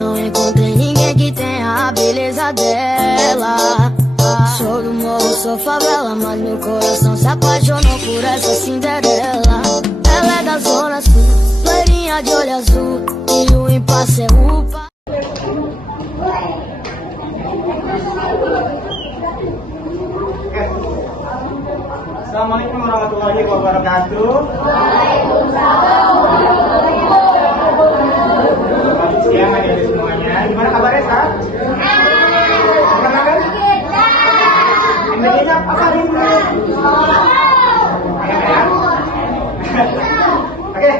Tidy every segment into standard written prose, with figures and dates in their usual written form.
Não encontrei ninguém que tenha a beleza dela. Sou do morro, sou favela, mas meu coração se apaixonou por essa Cinderela. Ela é da zona sul, loirinha de olho azul, e o impasse é upa. Assalamualaikum warahmatullahi wabarakatuh. Selamat siang adik-adik semuanya. Gimana kabarnya, Sa? Gimana kan? Indonesia apa hari ini? Ya. Oke,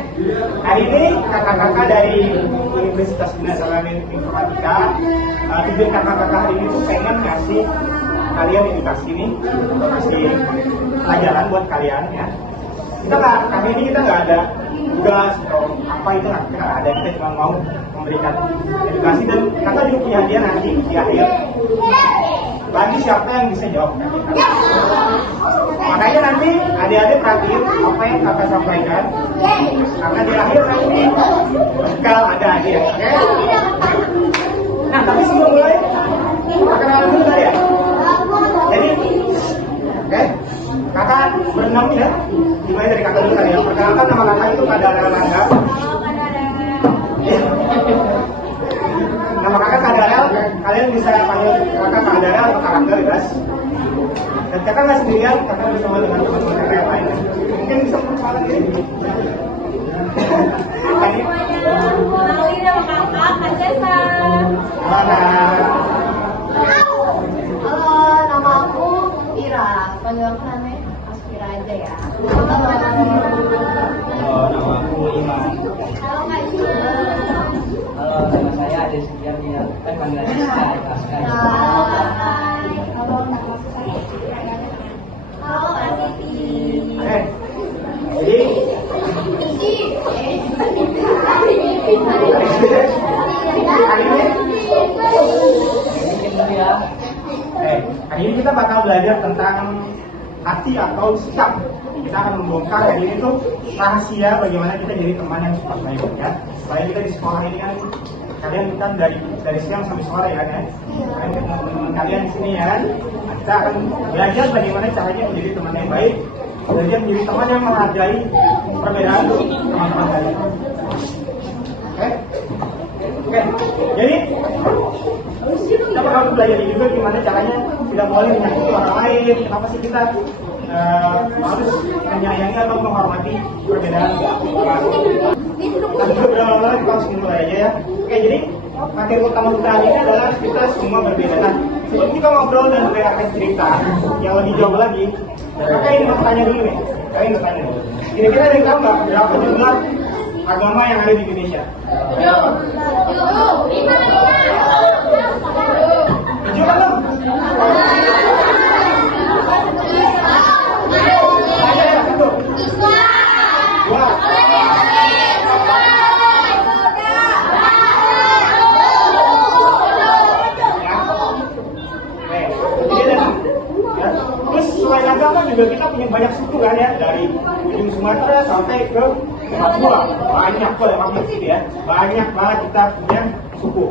hari ini kakak-kakak dari Universitas Bina Salamin Informatika, tujuan kakak-kakak hari ini tuh pengen ngasih kalian edukasi nih, kasih pelajaran buat kalian ya. Kali ini kita nggak ada tugas atau apa itu nggak, kita nggak ada, kita cuma mau memberikan edukasi dan kakak juga punya hadiah nanti di akhir. Bagi siapa yang bisa jawab nanti. Makanya nanti adik-adik perhatiin apa yang kakak sampaikan, karena di akhir nanti bakal ada hadiah. Oke? Nah, tapi sebelum mulai, perkenalan dulu tadi ya. Jadi, oke, kakak berenam ya. Dimulai dari kakak dulu tadi ya. Perkenalkan nama kakak itu Kadara Rangga. Nama kakak Kadara, kalian bisa panggil kakak Kadara atau Kak Rangga, guys. Dan kakak nggak sendirian, kakak bersama dengan teman-teman kakak yang lain. Mungkin bisa perkenalan diri. Kenalin nama kakak, Kak Jesa. Halo, Nama aku Ira. Panggil aku namanya Mas Ira aja ya. nama aku Imam. Halo Kak Ira. Halo, nama saya Ade Sugiardia, kan panggilannya Sky Pascal. Halo Kak. Halo, nama saya Halo Kak Titi. Oke, jadi hari ini kita bakal belajar tentang hati atau sikap. Kita akan membongkar hari ini tuh rahasia bagaimana kita jadi teman yang cepat baik ya. Selain kita di sekolah ini kan kalian kan dari siang sampai sore ya kan. Kalian ketemu teman kalian di sini ya kan. Kita akan belajar bagaimana caranya menjadi teman yang baik, belajar menjadi teman yang menghargai perbedaan teman-teman kalian. Oke, jadi kita bakal belajar juga gimana caranya tidak boleh menyakiti orang lain. Kenapa sih kita harus menyayangi atau menghormati perbedaan orang? Nanti beberapa lama kita harus mulai aja ya. Oke, jadi materi utama kita hari ini adalah kita semua berbeda. Nah, sebelum kita ngobrol dan berakhir cerita yang lebih jauh lagi, kakak ingin bertanya dulu nih. Kakak ingin bertanya dulu. Kira-kira ada yang tahu nggak berapa jumlah agama yang ada di Indonesia? Tujuh kan dong? Dua. Terus selain agama juga kita punya banyak suku kan ya, dari ujung Sumatera sampai ke Papua. Banyak banget gitu ya, banyak banget kita punya suku.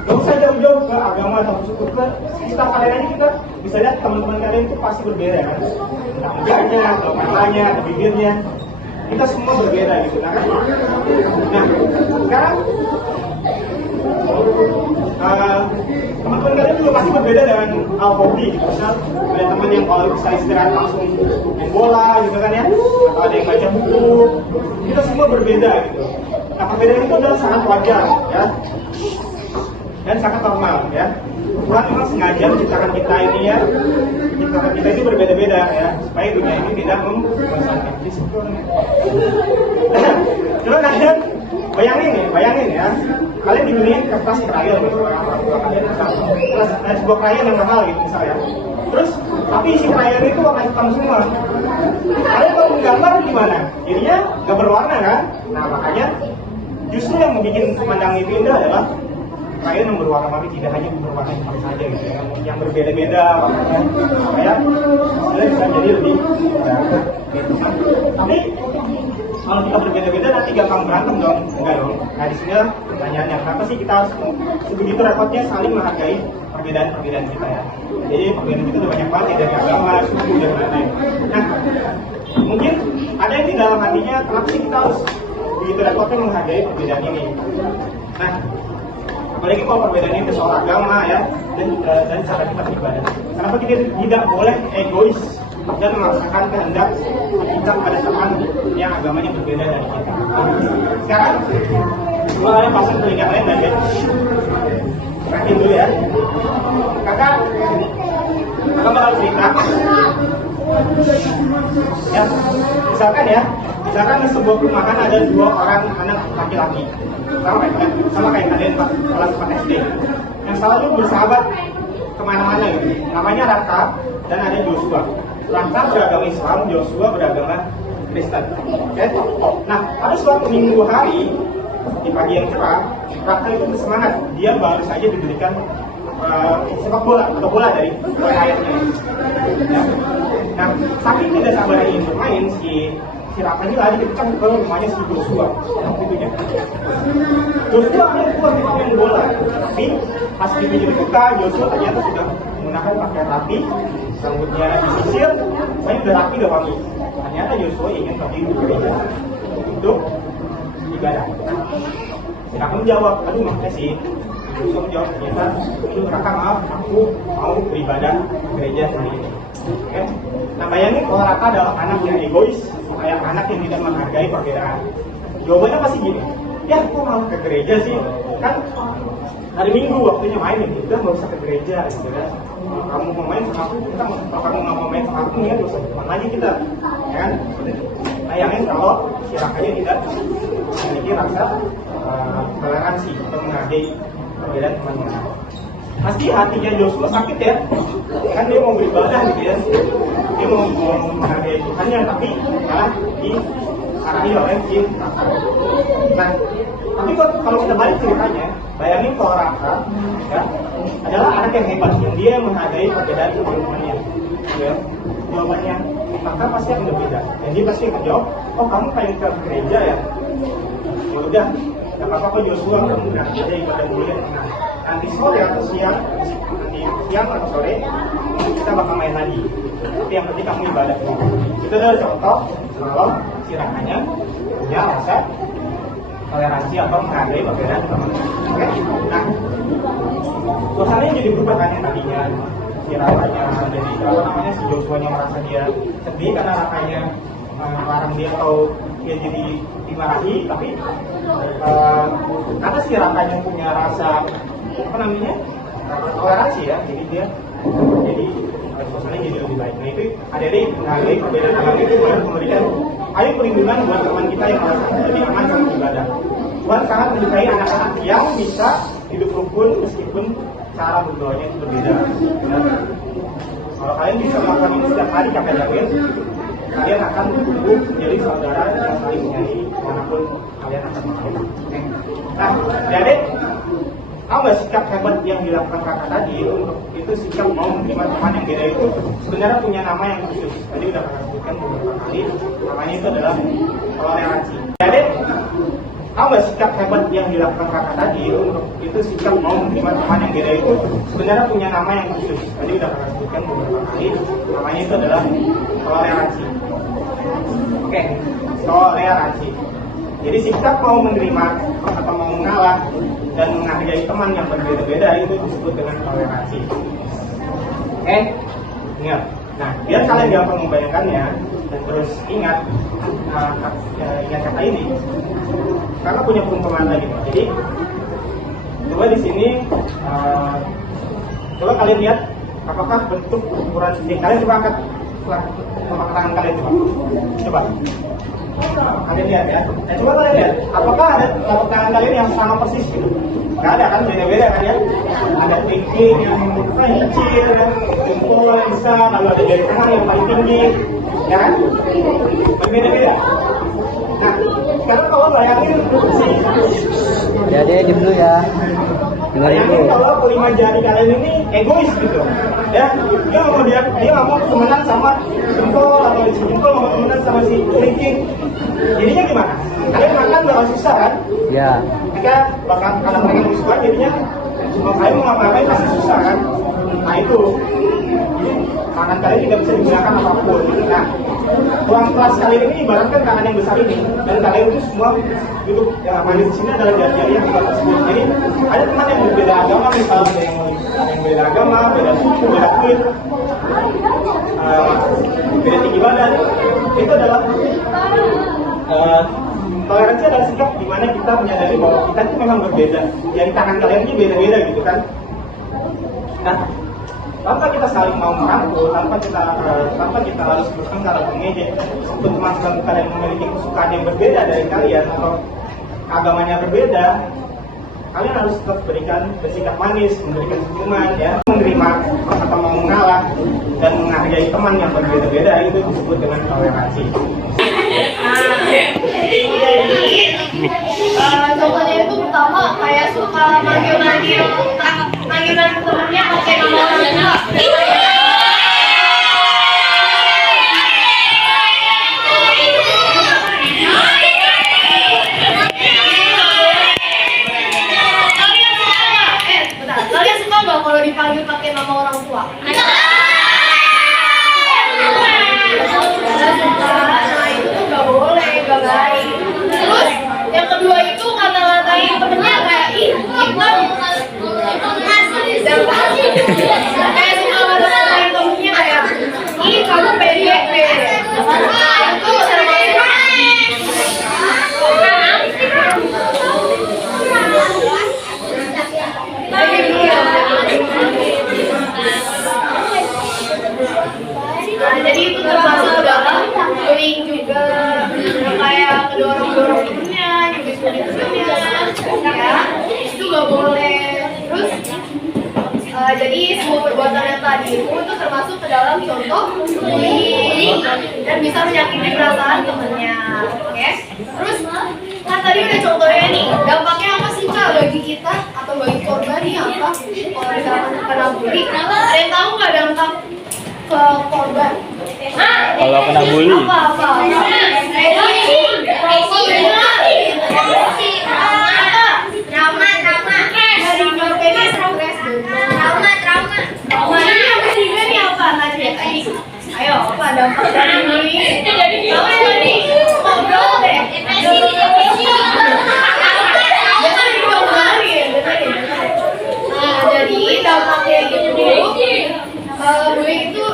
Gak usah jauh-jauh ke agama atau suku, ke kita kalian aja kita bisa lihat teman-teman kalian itu pasti berbeda kan. Entah mukanya, atau matanya, atau bibirnya, kita semua berbeda gitu nah kan. Nah sekarang teman-teman kalian juga pasti berbeda dengan hobi gitu. Misal ada teman yang kalau bisa istirahat langsung main bola gitu kan ya, atau ada yang baca buku. Kita semua berbeda gitu. Nah perbedaan itu adalah sangat wajar ya, dan sangat normal ya. Tuhan memang sengaja menciptakan kita ini ya, menciptakan kita ini berbeda-beda ya, supaya dunia ini tidak membosankan. Coba kalian bayangin ya, kalian dibeliin kertas krayon gitu, orang tua kalian ada sebuah krayon yang mahal gitu misalnya. Terus tapi isi krayon itu warna hitam semua. Kalian kalau menggambar gimana? Jadinya nggak berwarna kan? Nah makanya justru yang membuat pemandangan itu indah adalah krayon yang berwarna-warni, tidak hanya berwarna hitam saja gitu, yang berbeda-beda warnanya, supaya kalian bisa jadi lebih gitu. Tapi Kalau kita berbeda-beda nanti gampang berantem dong, enggak dong. Nah di sini pertanyaannya, kenapa sih kita harus sebegitu repotnya saling menghargai perbedaan-perbedaan kita ya? Jadi perbedaan itu udah banyak banget ya, dari agama, suku dan lain-lain. Nah, mungkin ada yang di dalam hatinya, kenapa sih kita harus begitu repotnya menghargai perbedaan ini? Nah, apalagi kalau perbedaannya itu soal agama ya, dan cara kita beribadah. Kenapa kita tidak boleh egois dan memaksakan kehendak kita pada teman yang agamanya berbeda dari kita? Sekarang, semua kalian pasang telinga kalian dan ya. Perhatiin dulu ya. Kakak bakal cerita. Ya, misalkan di sebuah perumahan ada 2 orang anak laki-laki, sama kayak kalian kelas 4 SD, yang selalu bersahabat kemana-mana gitu. Namanya Raka dan ada Joshua. Raka beragama Islam, Joshua beragama Kristen. Oke? Nah, pada suatu minggu hari di pagi yang cerah, Raka itu bersemangat. Dia baru saja diberikan sepak bola atau bola dari ayahnya. Ya. Nah, saking tidak sabarnya untuk main, si Raka ini lari kencang ke rumahnya si Joshua. Joshua ada keluar di main bola, tapi pas pintu dibuka, Joshua ternyata sudah menggunakan pakaian rapi, rambutnya disisir, saya udah rapi, udah wangi. Ternyata Joshua ingin pergi ke gereja untuk ibadah. Si Raka menjawab, aduh makanya sih. Joshua menjawab, ternyata, aduh Raka maaf, aku mau beribadah ke gereja hari ini. Okay? Nah bayangin kalau Raka adalah anak yang egois, kayak anak yang tidak menghargai perbedaan. Jawabannya pasti gini, ya kok mau ke gereja sih? Kan hari Minggu waktunya main, udah nggak usah ke gereja gitu ya. Kalau kamu mau main sama aku, kalau kamu nggak mau main sama aku, ya nggak usah main lagi kita, ya kan? Bayangin kalau si Rakanya tidak memiliki rasa toleransi atau menghargai perbedaan temannya. Pasti hatinya Joshua sakit ya, kan dia mau beribadah gitu ya, dia mau menghargai Tuhannya, tapi malah diarahi oleh si Raka. Nah, tapi kalau kita balik ceritanya, bayangin kalau Raka ya, adalah anak yang hebat, yang dia menghargai perbedaan teman-temannya. Ya, jawabannya Raka pasti akan berbeda, dan dia pasti akan jawab, oh kamu pengen ke gereja ya, ya udah, nggak apa-apa Joshua, kamu berangkat aja ibadah dulu ya. Nanti sore atau siang atau sore kita bakal main lagi. Tapi yang penting kamu ibadah dulu. Itu adalah contoh kalau si Rakanya punya rasa toleransi atau menghargai perbedaan teman-teman. Oke? Nah, suasananya jadi berubah kan yang tadinya si Rakanya jadi si Joshua-nya merasa dia sedih karena Rakanya melarang dia atau dia jadi dimarahi, tapi karena si Rakanya punya rasa toleransi ya, jadi dia suasananya jadi lebih baik. Nah itu adik-adik menghargai perbedaan agama itu memberikan ayo perlindungan buat teman kita yang merasa lebih aman sama ibadah. Tuhan sangat menyukai anak-anak yang bisa hidup rukun meskipun cara berdoanya itu berbeda. Nah, kalau kalian bisa melakukan ini setiap hari kakak jamin, kalian akan tumbuh menjadi saudara yang saling menyayangi dimanapun kalian akan berada. Nah, adik-adik, tahu nggak sikap hebat yang dilakukan kakak tadi itu sikap mau menerima teman yang beda itu sebenarnya punya nama yang khusus. Tadi udah kakak sebutkan beberapa kali, namanya itu adalah toleransi. Jadi tahu nggak sikap hebat yang dilakukan kakak tadi itu sikap mau menerima teman yang beda itu sebenarnya punya nama yang khusus. Tadi udah kakak sebutkan beberapa kali, namanya itu adalah toleransi. Oke, toleransi. Jadi sikap mau menerima atau mau mengalah dan menghargai teman yang berbeda-beda itu disebut dengan toleransi. Oke, ingat. Nah, biar kalian gampang membayangkannya dan terus ingat kata ini, karena punya perumpamaan lagi. Jadi, coba di sini, coba kalian lihat apakah bentuk ukuran ini. Kalian coba angkat telapak tangan kalian coba. Kalian lihat ya. Nah, coba kalian lihat, apakah ada telapak tangan kalian yang sama persis gitu? Nggak ada kan, beda-beda kan ya. Ada tinggi yang kecil, jempol yang besar, lalu ada jari tangan yang paling tinggi, ya kan? Berbeda-beda. Nah, sekarang kalau bayangin si ya deh, diem dulu ya. Bayangin kalau kelima jari kalian ini egois gitu, ya. Dia nggak mau temenan sama jempol atau si jempol mau temenan sama si kelingking. Jadinya gimana? Kalian makan bakal susah kan? Ya. Mereka bakal karena mereka musuhan jadinya kalian mau ngapain pasti susah kan? Nah itu, jadi tangan kalian tidak bisa digunakan apapun. Nah, ruang kelas kalian ini ibaratkan tangan yang besar ini, dan kalian itu semua duduk yang manis di sini adalah jari-jari yang kita tersebut. Jadi ada teman yang berbeda agama, misalnya ada yang beda agama, beda suku, beda kulit, beda tinggi badan. Itu adalah toleransi adalah sikap di mana kita menyadari bahwa kita itu memang berbeda. Jadi tangan kalian ini beda-beda gitu kan. Nah, tanpa kita saling mau merangkul, tanpa kita harus bertengkar atau mengejek, untuk teman-teman kalian memiliki kesukaan yang berbeda dari kalian atau agamanya berbeda, kalian harus tetap berikan bersikap manis, memberikan senyuman, ya, menerima atau mau mengalah dan menghargai teman yang berbeda-beda. Itu disebut dengan toleransi. Contohnya itu pertama kayak suka manggil-manggil temennya pakai nama orang tua. Kalian suka nggak kalau dipanggil pakai nama orang tua? Nah itu tuh nggak boleh, nggak baik. Terus yang kedua itu kata-katain temennya kayak ih kita kayak suka kata-katain temennya kayak ih kamu pede deh. Itu jadi itu termasuk dalam bullying juga, kayak kedorong-dorong itunya, nyubit-nyubitnya, ya itu nggak boleh. Terus jadi semua perbuatan yang tadi itu termasuk ke dalam contoh bullying dan bisa menyakiti perasaan temennya, oke? Terus kan tadi udah contohnya nih, dampaknya apa sih Kak bagi kita atau bagi korban nih apa? Kalau misalkan kena bully, ada yang tahu nggak dampak ke korban? Kalau kena bully? Apa? Trauma ini yang ketiga nih apa? Ayo, apa dampak dari bully? Kamu tadi ngobrol deh. Nah, jadi dampaknya gitu. Bullying itu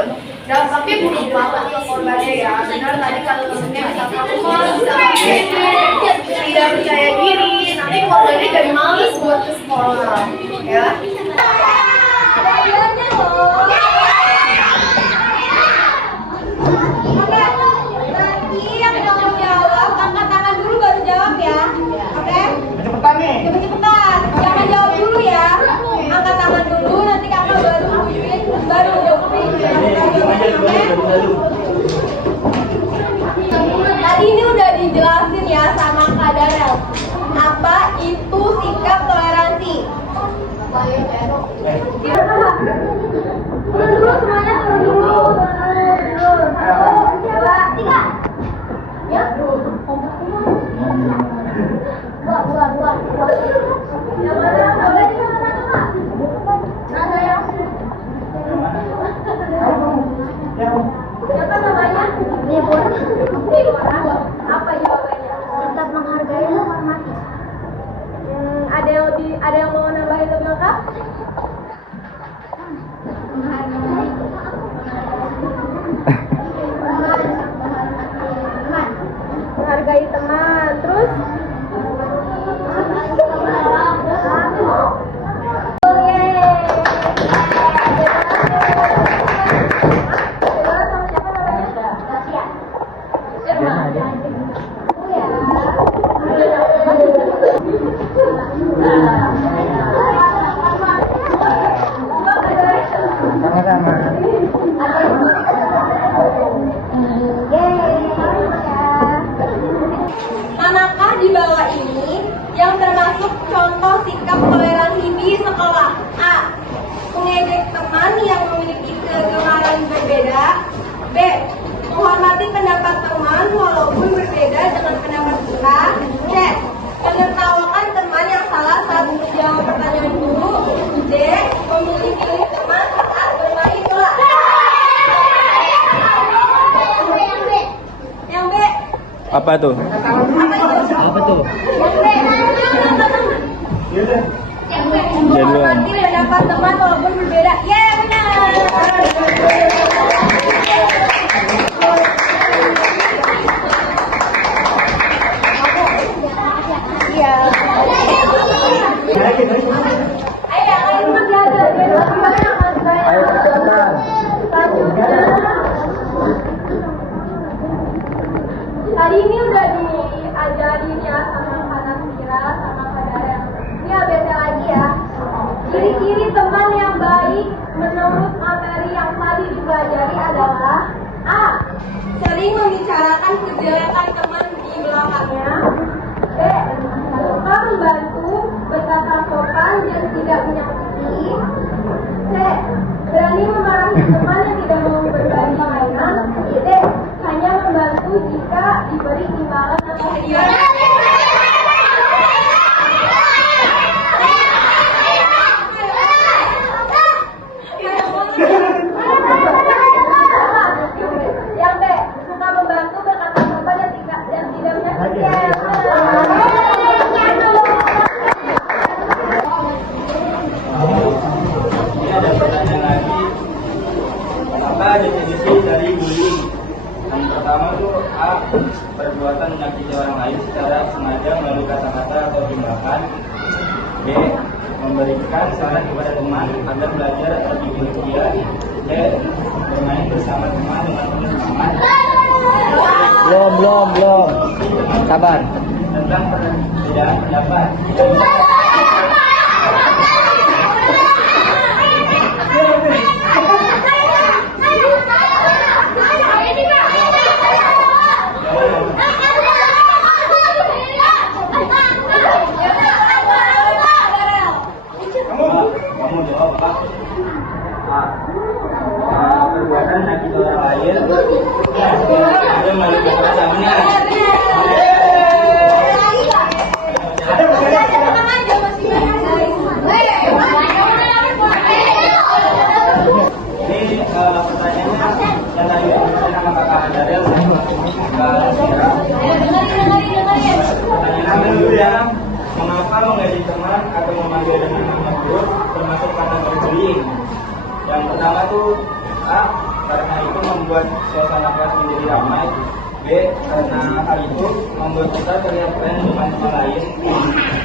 dampaknya buruk banget ke korbannya ya. Benar tadi kalau temennya bisa trauma, bisa tidak percaya diri, nanti korbannya jadi males buat ke sekolah, ya. Cepetan nih. Cepet-cepetan, jangan jawab dulu ya. Angkat tangan dulu, nanti kakak baru bujuin, terus baru Tadi ini udah dijelasin ya sama Kak Darel. Apa itu sikap toleransi? Turun dulu semuanya, turun dulu. 1, 2, 3. Ya. Buat. Yang mana? Boleh mana? Ada yang siapa namanya? Apa jawabannya? Tetap menghargai dan menghormati. Ada yang Apa tuh? Apa tuh? Jenuan. Tidak dapat teman walaupun berbeda. Ya, benar. Iya. Ayo belajar. Ayo percepetan. Tadi ini udah diajarin ya sama Kak Nasira, sama Kak Darel. Ini ABC lagi ya. Ciri-ciri teman yang baik menurut materi yang tadi dipelajari adalah A. Sering membicarakan kejelekan teman di belakangnya. B. Suka membantu, berkata sopan dan tidak menyakiti. C. Berani memarahi teman yang tidak mau berbagi mainan. D. Hanya membantu jika diberi imbalan atau hadiah. Yang B, suka membantu, berkata sopan dan tidak menyakiti. Ini ada pertanyaan lagi. Apa definisi dari bullying? Yang pertama itu A. Perbuatan menyakiti orang lain secara sengaja melalui kata-kata atau tindakan. B. Memberikan saran kepada teman agar belajar lebih giat. C. Bermain bersama teman dengan penuh semangat. Belum. Sabar. Tentang perbedaan pendapat. Kamu jawab apa? Perbuatan menyakiti orang lain. Ada melalui kata-katanya. Ini pertanyaannya yang tadi disebutkan sama Kakak Darel. Pertanyaan kedua, mengapa menggaji teman atau memanggil dengan nama buruk termasuk kategori bullying? Yang pertama tuh A. Karena itu membuat suasana kelas menjadi ramai. B. Karena hal itu membuat kita terlihat keren dengan teman lain.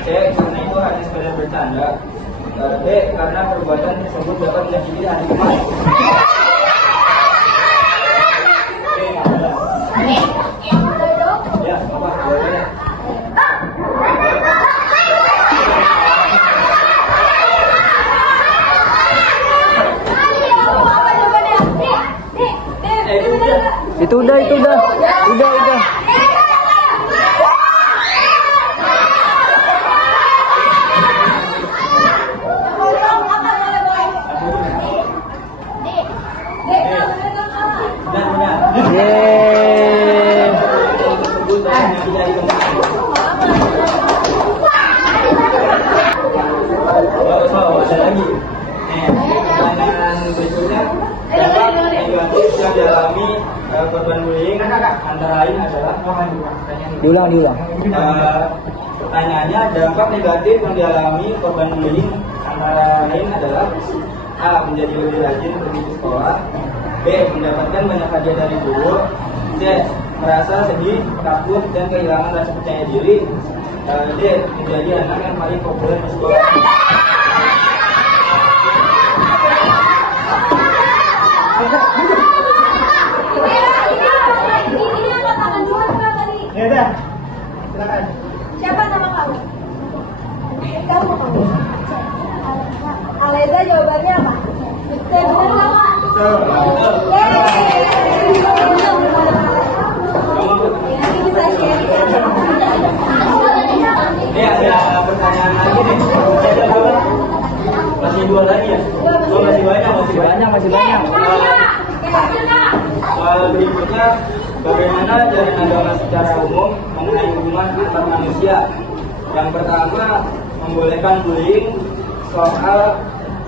C. Karena itu hanya sekedar bercanda. D. Karena perbuatan tersebut dapat menyakiti hati teman. Ya, Bapak, boleh. Itu udah. Yeay. Ada lagi. Pertanyaan berikutnya, dampak negatif yang dialami korban bullying antara lain adalah Diulang. pertanyaannya, dampak negatif yang dialami korban bullying antara lain adalah A. Menjadi lebih rajin pergi ke sekolah. B. Mendapatkan banyak hadiah dari guru. C. Merasa sedih, takut, dan kehilangan rasa percaya diri. D. Menjadi anak yang paling populer di sekolah. Ini angkat tangan dulu kan tadi. Ya udah, silakan. Siapa nama kamu? Kamu. Aleza jawabannya apa? Betul benar nggak? Betul. Nanti bisa share. Ini ada pertanyaan lagi nih. Ada berapa? Masih dua lagi ya? Oh, masih banyak. Berikutnya, bagaimana ajaran agama secara umum mengenai hubungan antar manusia? Yang pertama, membolehkan bullying soal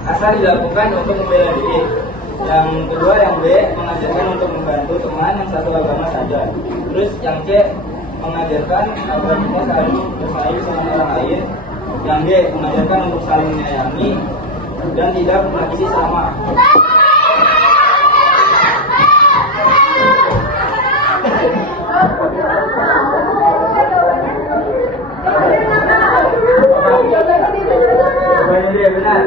asal dilakukan untuk membela diri. Yang kedua, yang B, mengajarkan untuk membantu teman yang satu agama saja. Terus yang C, mengajarkan agar kita selalu bersaing sama orang lain. Yang D, mengajarkan untuk saling menyayangi dan tidak menyakiti sesama. Jawabannya D, benar.